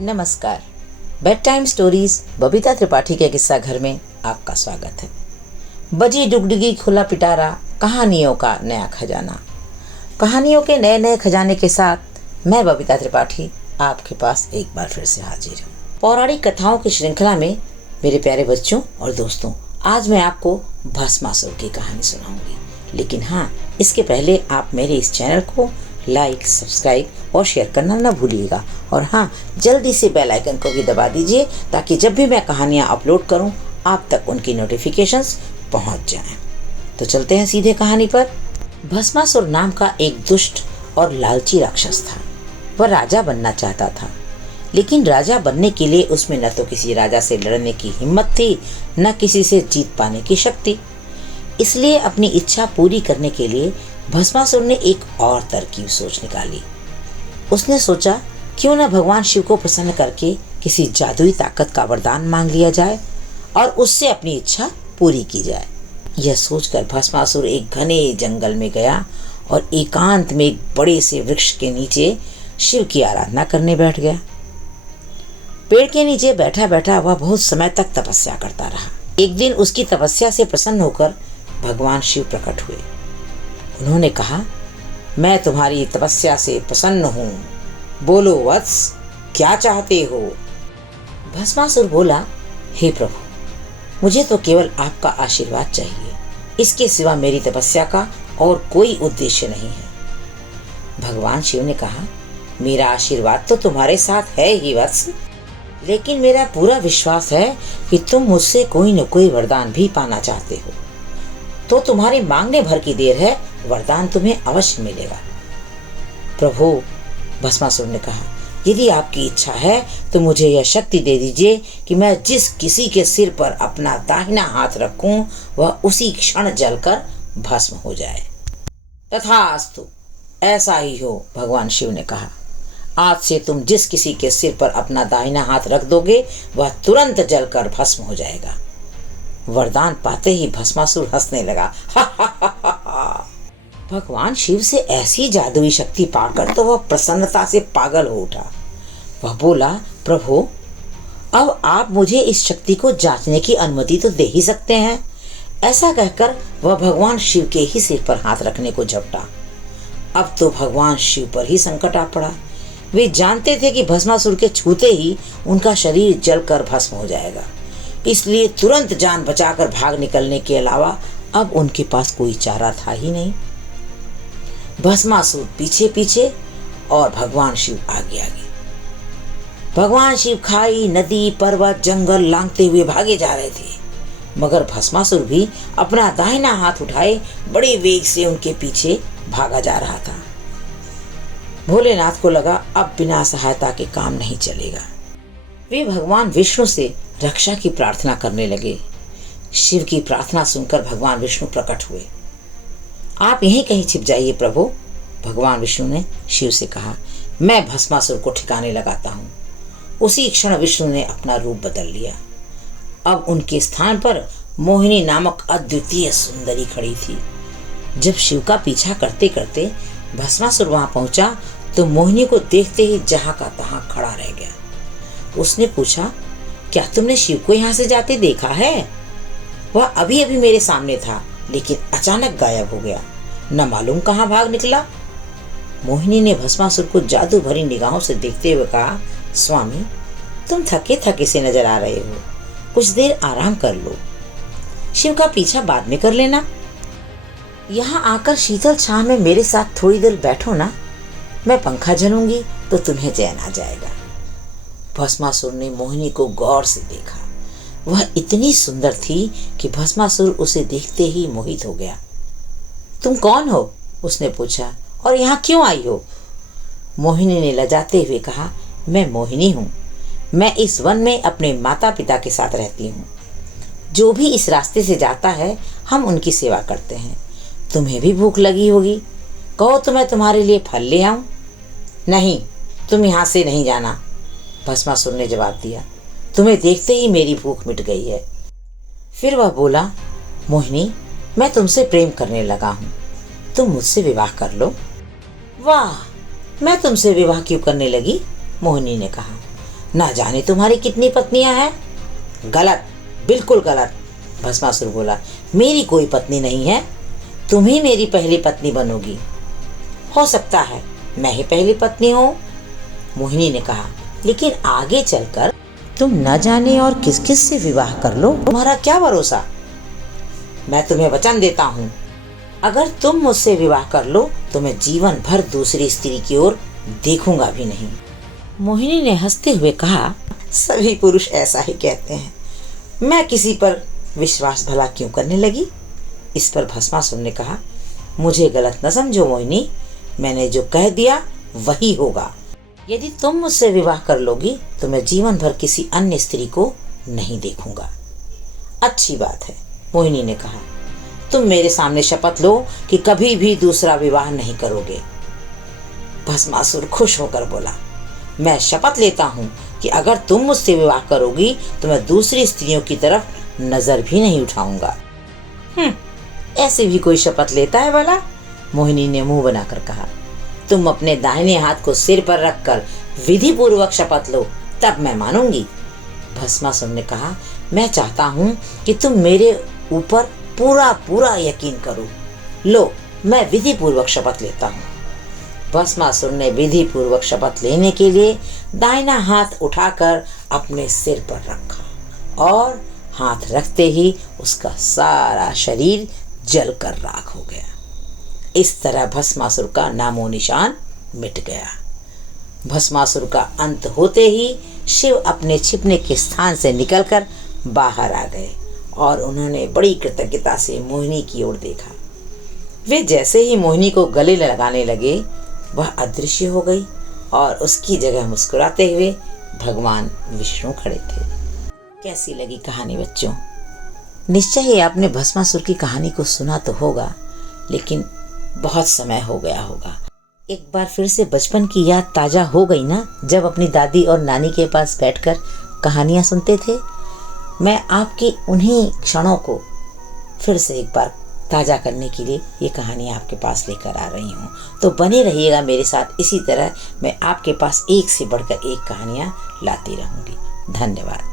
नमस्कार। Bed time stories Babita Tripathi के किस्सा घर में आपका स्वागत है। बजी डुगडुगी खुला पिटारा, कहानियों का नया खजाना। कहानियों के नए नए खजाने के साथ मैं बबीता त्रिपाठी आपके पास एक बार फिर से हाजिर हूँ। पौराणिक कथाओं की श्रृंखला में मेरे प्यारे बच्चों और दोस्तों, आज मैं आपको भस्मासुर की कहानी सुनाऊंगी। लेकिन हाँ, इसके पहले आप मेरे इस चैनल को लाइक, सब्सक्राइब और शेयर करना न भूलिएगा। और हाँ, जल्दी से बेल आइकन को भी दबा दीजिए ताकि जब भी मैं कहानियाँ अपलोड करूँ आप तक उनकी नोटिफिकेशंस पहुँच जाएं। तो चलते हैं सीधे कहानी पर। भस्मासुर नाम का एक दुष्ट और लालची राक्षस था। वह राजा बनना चाहता था, लेकिन राजा बनने के लिए उसमें न तो किसी राजा से लड़ने की हिम्मत थी, न किसी से जीत पाने की शक्ति। इसलिए अपनी इच्छा पूरी करने के लिए भस्मासुर ने एक और तरकीब सोच निकाली। उसने सोचा, क्यों न भगवान शिव को प्रसन्न करके किसी जादुई ताकत का वरदान मांग लिया जाए और उससे अपनी इच्छा पूरी की जाए। यह सोचकर भस्मासुर एक घने जंगल में गया और एकांत में एक बड़े से वृक्ष के नीचे शिव की आराधना करने बैठ गया। पेड़ के नीचे बैठा बैठा वह बहुत समय तक तपस्या करता रहा। एक दिन उसकी तपस्या से प्रसन्न होकर भगवान शिव प्रकट हुए। उन्होंने कहा, मैं तुम्हारी तपस्या से प्रसन्न हूँ, बोलो वत्स, क्या चाहते हो? भस्मासुर बोला, हे प्रभु, मुझे तो केवल आपका आशीर्वाद चाहिए। इसके सिवा मेरी तपस्या का और कोई उद्देश्य नहीं है। भगवान शिव ने कहा, मेरा आशीर्वाद तो तुम्हारे साथ है ही वत्स, लेकिन मेरा पूरा विश्वास है कि तुम मुझसे कोई न कोई वरदान भी पाना चाहते हो। तो तुम्हारे मांगने भर की देर है, वरदान तुम्हें अवश्य मिलेगा। प्रभु, भस्मासुर ने कहा, यदि आपकी इच्छा है तो मुझे यह शक्ति दे दीजिए कि मैं जिस किसी के सिर पर अपना दाहिना हाथ रखूं वह उसी क्षण जलकर भस्म हो जाए। तथास्तु, ऐसा ही हो। भगवान शिव ने कहा, आज से तुम जिस किसी के सिर पर अपना दाहिना हाथ रख दोगे वह तुरंत जलकर भस्म हो जाएगा। वरदान पाते ही भस्मासुर हंसने लगा। भगवान शिव से ऐसी जादुई शक्ति पाकर तो वह प्रसन्नता से पागल हो उठा। वह बोला, प्रभु, अब आप मुझे इस शक्ति को जांचने की अनुमति तो दे ही सकते हैं। ऐसा कहकर वह भगवान शिव के ही सिर पर हाथ रखने को झपटा। अब तो भगवान शिव पर ही संकट आ पड़ा। वे जानते थे कि भस्मासुर के छूते ही उनका शरीर जलकर भस्म हो जाएगा, इसलिए तुरंत जान बचाकर भाग निकलने के अलावा अब उनके पास कोई चारा था ही नहीं। भस्मासुर पीछे पीछे और भगवान शिव आगे आगे। भगवान शिव खाई, नदी, पर्वत, जंगल लांघते हुए भागे जा रहे थे, मगर भस्मासुर भी अपना दाहिना हाथ उठाए बड़े वेग से उनके पीछे भागा जा रहा था। भोलेनाथ को लगा, अब बिना सहायता के काम नहीं चलेगा। वे भगवान विष्णु से रक्षा की प्रार्थना करने लगे। शिव की प्रार्थना सुनकर भगवान विष्णु प्रकट हुए। आप यहीं कहीं छिप जाइए प्रभु, भगवान विष्णु ने शिव से कहा, मैं भस्मासुर को ठिकाने लगाता हूँ। उसी क्षण विष्णु ने अपना रूप बदल लिया। अब उनके स्थान पर मोहिनी नामक अद्वितीय सुंदरी खड़ी थी। जब शिव का पीछा करते करते भस्मासुर वहां पहुंचा तो मोहिनी को देखते ही जहां का तहां खड़ा रह गया। उसने पूछा, क्या तुमने शिव को यहाँ से जाते देखा है? वह अभी अभी मेरे सामने था, लेकिन अचानक गायब हो गया, न मालूम कहाँ भाग निकला। मोहिनी ने भस्मासुर को जादू भरी निगाहों से देखते हुए कहा, स्वामी, तुम थके थके से नजर आ रहे हो, कुछ देर आराम कर लो। शिव का पीछा बाद में कर लेना। यहाँ आकर शीतल छांव में मेरे साथ थोड़ी देर बैठो ना, मैं पंखा झलूंगी तो तुम्हें चैन आ जाएगा। भस्मासुर ने मोहिनी को गौर से देखा। वह इतनी सुंदर थी कि भस्मासुर उसे देखते ही मोहित हो गया। तुम कौन हो? उसने पूछा, और यहाँ क्यों आई हो? मोहिनी ने लजाते हुए कहा, मैं मोहिनी हूँ। मैं इस वन में अपने माता पिता के साथ रहती हूँ। जो भी इस रास्ते से जाता है हम उनकी सेवा करते हैं। तुम्हें भी भूख लगी होगी, कहो तो मैं तुम्हारे लिए फल ले आऊं? नहीं, तुम यहाँ से नहीं जाना, भस्मासुर ने जवाब दिया। तुम्हें देखते ही मेरी भूख मिट गई है। फिर वह बोला, मोहिनी, मैं तुमसे प्रेम करने लगा हूँ, तुम मुझसे विवाह कर लो। वाह, मैं तुमसे विवाह क्यों करने लगी? मोहिनी ने कहा, ना जाने तुम्हारी कितनी पत्नियां हैं। गलत, बिल्कुल गलत, भस्मासुर बोला। मेरी कोई पत्नी नहीं है, तुम ही मेरी पहली पत्नी बनोगी। हो सकता है मैं ही पहली पत्नी हूँ, मोहिनी ने कहा, लेकिन आगे चलकर तुम न जाने और किस किस से विवाह कर लो, तुम्हारा क्या भरोसा। मैं तुम्हें वचन देता हूँ, अगर तुम मुझसे विवाह कर लो तो मैं जीवन भर दूसरी स्त्री की ओर देखूंगा भी नहीं। मोहिनी ने हंसते हुए कहा, सभी पुरुष ऐसा ही कहते हैं, मैं किसी पर विश्वास भला क्यों करने लगी। इस पर भस्मासुर ने कहा, मुझे गलत न समझो मोहिनी, मैंने जो कह दिया वही होगा। यदि तुम मुझसे विवाह कर लोगी तो मैं जीवन भर किसी अन्य स्त्री को नहीं देखूंगा। अच्छी बात है, मोहिनी ने कहा, तुम मेरे सामने शपथ लो कि कभी भी दूसरा विवाह नहीं करोगे। भस्मासुर खुश होकर बोला, मैं शपथ लेता हूँ कि अगर तुम मुझसे विवाह करोगी तो मैं दूसरी स्त्रियों की तरफ नजर भी नहीं उठाऊंगा। ऐसे भी कोई शपथ लेता है भला, मोहिनी ने मुंह बनाकर कहा। तुम अपने दाहिने हाथ को सिर पर रखकर विधि पूर्वक शपथ लो, तब मैं मानूंगी। भस्मासुर ने कहा, मैं चाहता हूँ कि तुम मेरे ऊपर पूरा पूरा यकीन करो। लो, मैं विधि पूर्वक शपथ लेता हूँ। भस्मासुर ने विधि पूर्वक शपथ लेने के लिए दाहिना हाथ उठाकर अपने सिर पर रखा और हाथ रखते ही उसका सारा शरीर जलकर राख हो गया। इस तरह भस्मासुर का नामो निशान मिट गया। भस्मासुर का अंत होते ही शिव अपने छिपने के स्थान से निकलकर बाहर आ गए और उन्होंने बड़ी कृतज्ञता से मोहिनी की ओर देखा। वे जैसे ही मोहिनी को गले लगाने लगे, वह अदृश्य हो गई और उसकी जगह मुस्कुराते हुए भगवान विष्णु खड़े थे। कैसी लगी कहानी बच्चों? निश्चय ही आपने भस्मासुर की कहानी को सुना तो होगा, लेकिन बहुत समय हो गया होगा। एक बार फिर से बचपन की याद ताजा हो गई ना, जब अपनी दादी और नानी के पास बैठकर कहानियां सुनते थे। मैं आपकी उन्हीं क्षणों को फिर से एक बार ताज़ा करने के लिए ये कहानी आपके पास लेकर आ रही हूँ। तो बने रहिएगा मेरे साथ, इसी तरह मैं आपके पास एक से बढ़कर एक कहानियाँ लाती रहूँगी। धन्यवाद।